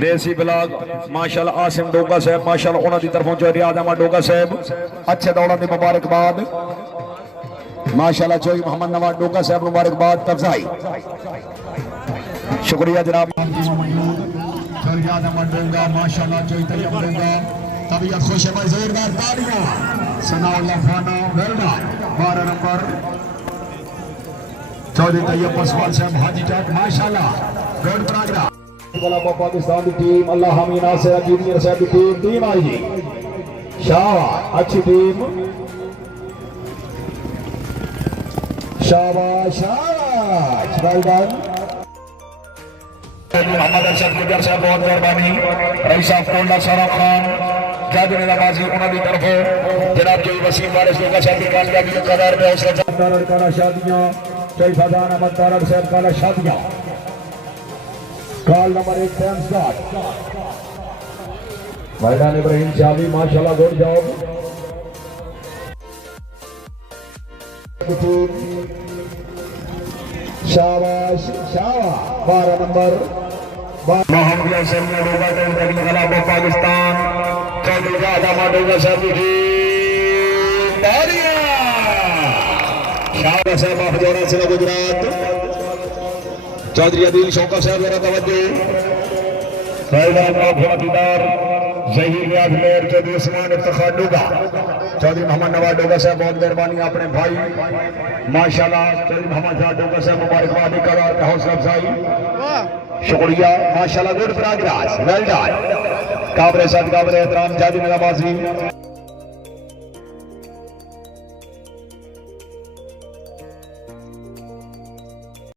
देसी ब्लाग माशाल्लाह आसिम डोगा साहब माशाल्लाह उन्हां दी तरफों जो रियाज अहमद डोगा साहब अच्छे दौड़ां दी मुबारकबाद माशाल्लाह चोई मोहम्मद नवाज डोगा साहब मुबारकबाद तफजाई शुक्रिया जनाब रियाज अहमद डोगा माशाल्लाह चोई तैयब डोगा तबीयत खुश है भाई जोरदार तालियां सनाउल्लाह खाना वेलडा 12 नंबर चौधरी तैयब पासवान साहब हाजी टाट माशाल्लाह गुड प्रोग्राम पाकिस्तान की टीम अल्लाह हामी नासिर इंजीनियर साहब की टीम आई जी शाबाश अच्छी टीम शाबाश शाबाश वेल डन मोहम्मद अरशद गुजर साहब बहुत मेहरबानी रईस साहब कोंडा सारा खान जज नवाजी उन्हां दी तरफ जनाब जोई वसीम वारिस का साहब की कामयाबी के कदर पे हौसला अफजाई काला शादियां जय फजान अहमद तारक साहब काला शादियां कॉल नंबर 1 टाइम स्टार्ट मैदान इब्राहिम शादी माशाल्लाह गुड जॉब शाबाश शाबाश 12 नंबर मोहम्मद हसन डोगा टीम खिलाफ पाकिस्तान चौधरी अहमद डोगा साहब की तालियां शाबाश साहब जोड़ा से गुजरात चौधरी अदील शौकत साहब जरा तवज्जो फैजान अफरादीदार जहीर रियाज मेयर चौधरी उस्मान इफ्तिखार डोगा चौधरी मोहम्मद नवाज डोगा साहब बहुत मेहरबानी अपने भाई माशाल्लाह चौधरी मोहम्मद शाह डोगा साहब मुबारकबाद करार का हौसला अफजाई शुक्रिया माशाल्लाह गुड प्रोग्रेस वेल डन काबिल एहतराम जाजी नवाजी